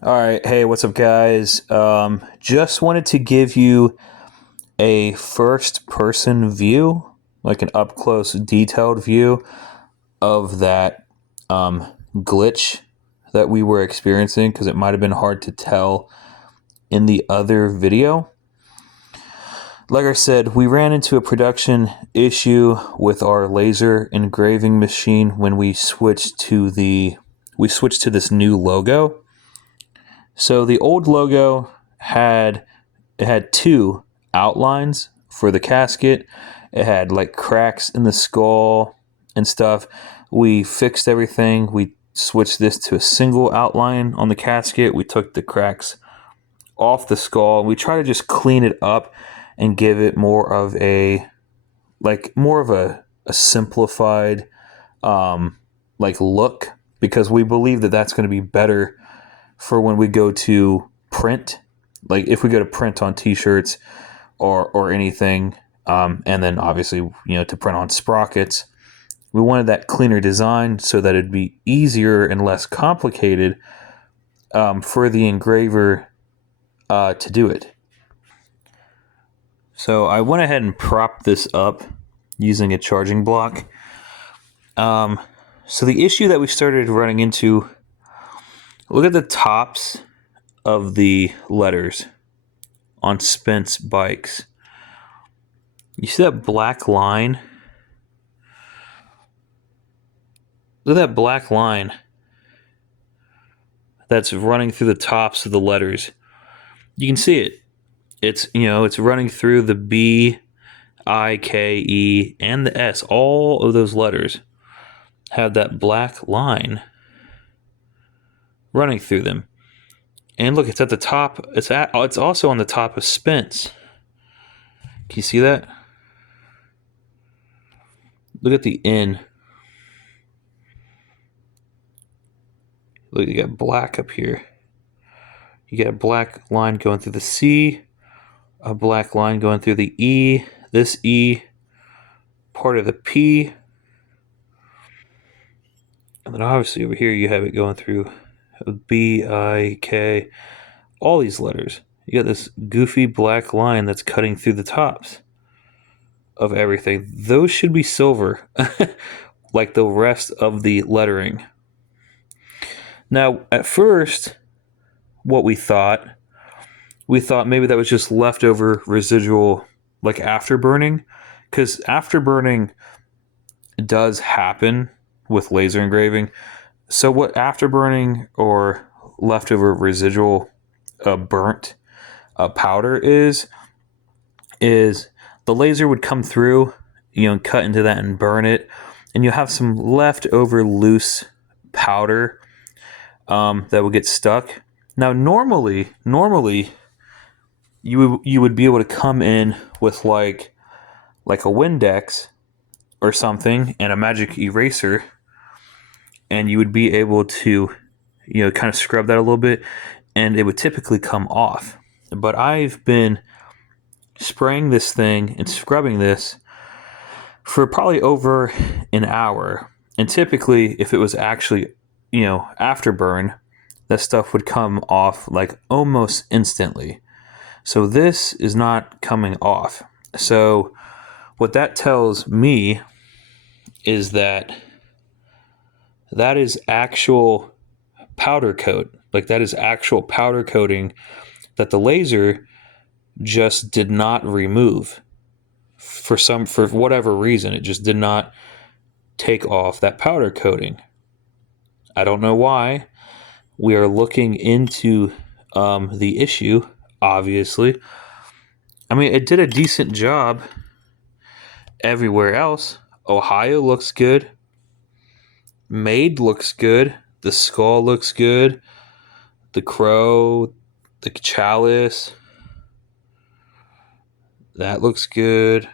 All right. Hey, what's up, guys? Just wanted to give you a first person view, like an up close, detailed view of that glitch that we were experiencing because it might have been hard to tell in the other video. Like I said, we ran into a production issue with our laser engraving machine when we switched to this new logo. So the old logo had two outlines for the casket. It had like cracks in the skull and stuff. We fixed everything. We switched this to a single outline on the casket. We took the cracks off the skull. We try to just clean it up and give it more of a simplified look, because we believe that that's going to be better for when we go to print, like if we go to print on t-shirts or anything, and then obviously to print on sprockets. We wanted that cleaner design so that it'd be easier and less complicated for the engraver to do it. So I went ahead and propped this up using a charging block. So the issue that we started running into, look at the tops of the letters on Spence bikes. You see that black line? Look at that black line that's running through the tops of the letters. You can see it. It's running through the B, I, K, E, and the S. All of those letters have that black line running through them. And look, it's at the top. It's also on the top of Spence. Can you see that? Look at the N. Look, you got black up here. You got a black line going through the C, a black line going through the E, this E, part of the P, and then obviously over here you have it going through B, I, K, all these letters. You got this goofy black line that's cutting through the tops of everything. Those should be silver, like the rest of the lettering. Now, at first, what we thought maybe that was just leftover residual, like afterburning, because afterburning does happen with laser engraving. So what afterburning or leftover residual burnt powder is the laser would come through, and cut into that and burn it, and you'll have some leftover loose powder that will get stuck. Now, normally, you would be able to come in with like a Windex or something and a magic eraser, and you would be able to kind of scrub that a little bit, and it would typically come off. But I've been spraying this thing and scrubbing this for probably over an hour, and typically if it was actually afterburn, that stuff would come off like almost instantly. So this is not coming off. So what that tells me is that is actual powder coat. Like, that is actual powder coating that the laser just did not remove. For whatever reason, it just did not take off that powder coating. I don't know why. We are looking into the issue, obviously. I mean, it did a decent job everywhere else. Ohio looks good. Made looks good. The skull looks good. The crow, the chalice, that looks good.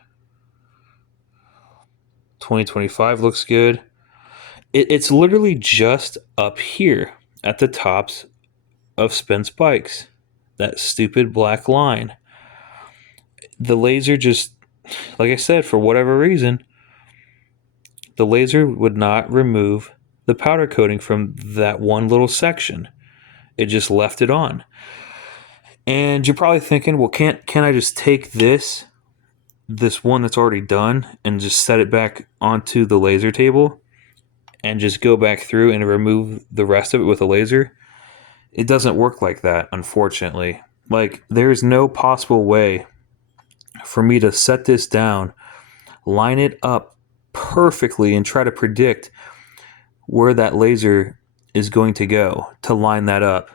2025 looks good. It's literally just up here at the tops of Spence bikes. That stupid black line. The laser just, like I said, for whatever reason, the laser would not remove the powder coating from that one little section. It just left it on. And you're probably thinking, well, can't I just take this one that's already done and just set it back onto the laser table and just go back through and remove the rest of it with a laser? It doesn't work like that, unfortunately. Like, there's no possible way for me to set this down, line it up perfectly, and try to predict where that laser is going to go to line that up.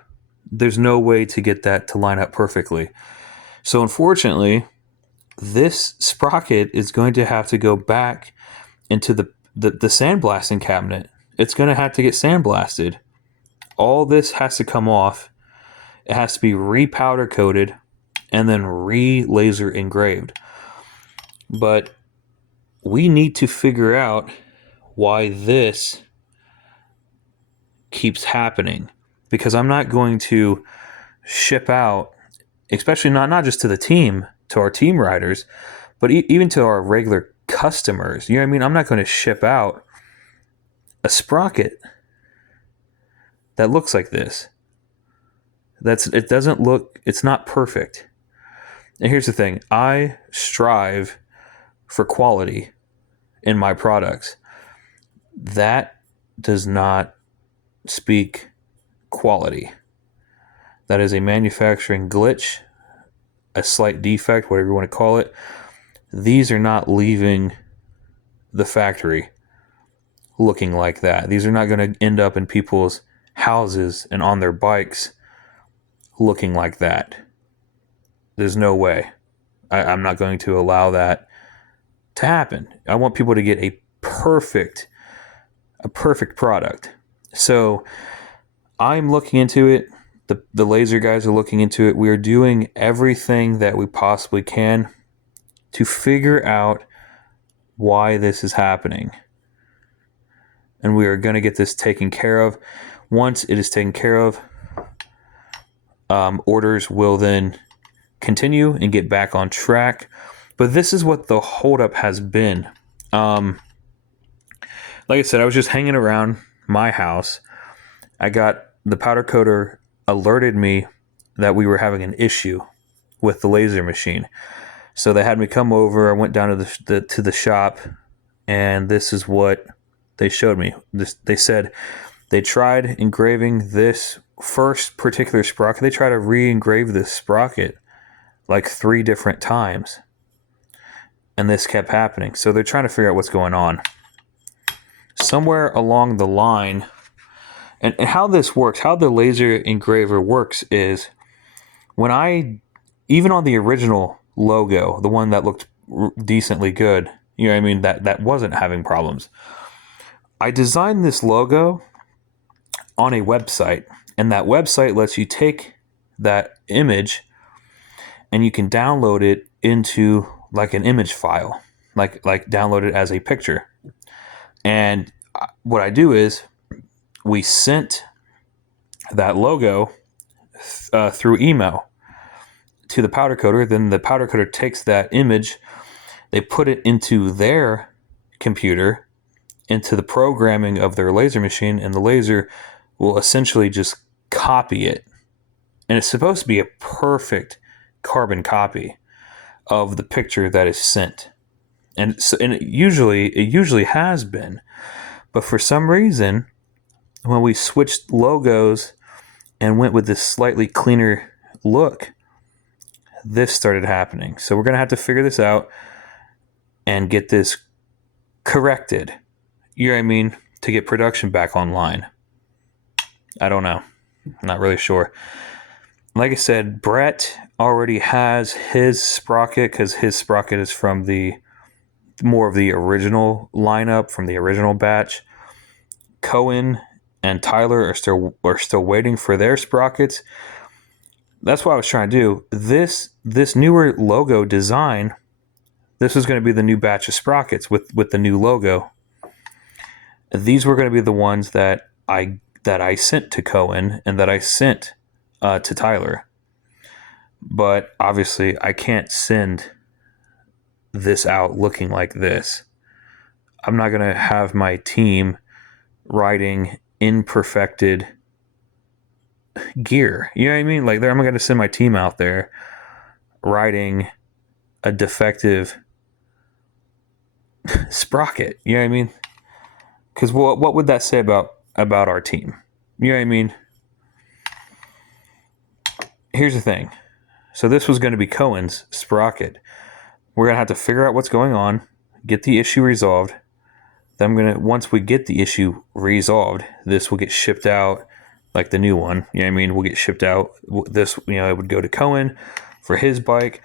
There's no way to get that to line up perfectly. So unfortunately, this sprocket is going to have to go back into the sandblasting cabinet. It's going to have to get sandblasted. All this has to come off. It has to be re-powder coated and then re-laser engraved. But we need to figure out why this keeps happening, because I'm not going to ship out, especially not just to the team, to our team riders, but even to our regular customers. You know what I mean? I'm not going to ship out a sprocket that looks like this. It's not perfect. And here's the thing, I strive for quality in my products. That does not speak quality. That is a manufacturing glitch, a slight defect, whatever you want to call it. These are not leaving the factory looking like that. These are not going to end up in people's houses and on their bikes looking like that. There's no way. I'm not going to allow that to happen. I want people to get a perfect product. So I'm looking into it. The laser guys are looking into it. We are doing everything that we possibly can to figure out why this is happening. And we are going to get this taken care of. Once it is taken care of, orders will then continue and get back on track. But this is what the holdup has been. Like I said, I was just hanging around my house. I got the powder coater alerted me that we were having an issue with the laser machine. So they had me come over. I went down to the shop, and this is what they showed me. They said they tried engraving this first particular sprocket. They tried to re-engrave this sprocket like 3 different times, and this kept happening. So they're trying to figure out what's going on. Somewhere along the line, and how this works, how the laser engraver works is when even on the original logo, the one that looked decently good, you know what I mean, that wasn't having problems, I designed this logo on a website, and that website lets you take that image and you can download it into like an image file, like download it as a picture. And what I do is we sent that logo through email to the powder coater. Then the powder coater takes that image, they put it into their computer, into the programming of their laser machine, and the laser will essentially just copy it. And it's supposed to be a perfect carbon copy of the picture that is sent. And it usually has been. But for some reason, when we switched logos and went with this slightly cleaner look, this started happening. So we're going to have to figure this out and get this corrected. You know what I mean? To get production back online. I don't know. I'm not really sure. Like I said, Brett already has his sprocket, because his sprocket is from the more of the original lineup, from the original batch. Cohen and Tyler are still waiting for their sprockets. That's what I was trying to do. This newer logo design, this is going to be the new batch of sprockets with the new logo. These were going to be the ones that I sent to Cohen and that I sent to Tyler. But obviously I can't send this out looking like this. I'm not going to have my team writing imperfected, gear. You know what I mean? Like, I'm going to send my team out there riding a defective sprocket. You know what I mean? Because what would that say about our team? You know what I mean? Here's the thing. So this was going to be Cohen's sprocket. We're going to have to figure out what's going on, get the issue resolved. Then once we get the issue resolved, this will get shipped out like the new one. You know what I mean? We'll get shipped out. This, it would go to Cohen for his bike.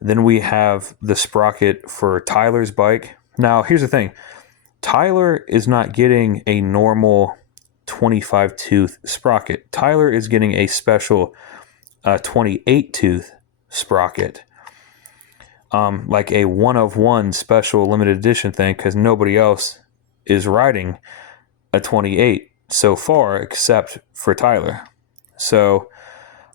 Then we have the sprocket for Tyler's bike. Now, here's the thing. Tyler is not getting a normal 25 tooth sprocket. Tyler is getting a special 28 tooth sprocket. Like a one-of-one special limited edition thing, because nobody else is riding a 28 so far except for Tyler. So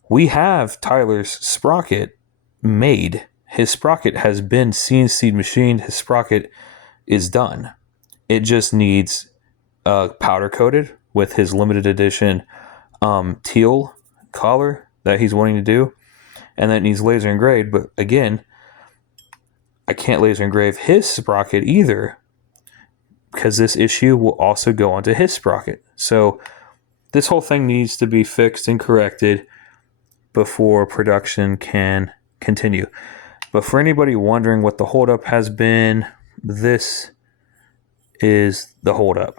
we have Tyler's sprocket made. His sprocket has been CNC machined. His sprocket is done. It just needs powder coated with his limited edition teal collar that he's wanting to do, and then it needs laser engraved. But again, I can't laser engrave his sprocket either, because this issue will also go onto his sprocket. So this whole thing needs to be fixed and corrected before production can continue. But for anybody wondering what the holdup has been, this is the holdup.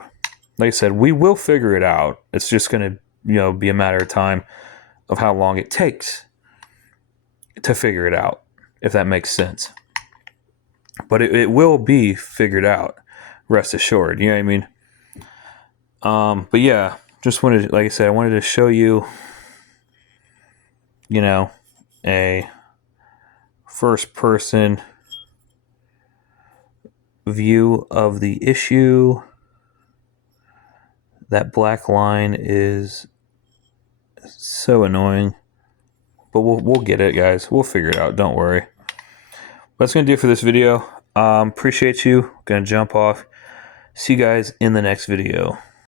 Like I said, we will figure it out. It's just going to, be a matter of time of how long it takes to figure it out, if that makes sense. But it will be figured out, rest assured. You know what I mean? But yeah, just wanted, like I said, I wanted to show you, a first-person view of the issue. That black line is so annoying, but we'll get it, guys. We'll figure it out. Don't worry. That's going to do it for this video. Appreciate you. Going to jump off. See you guys in the next video.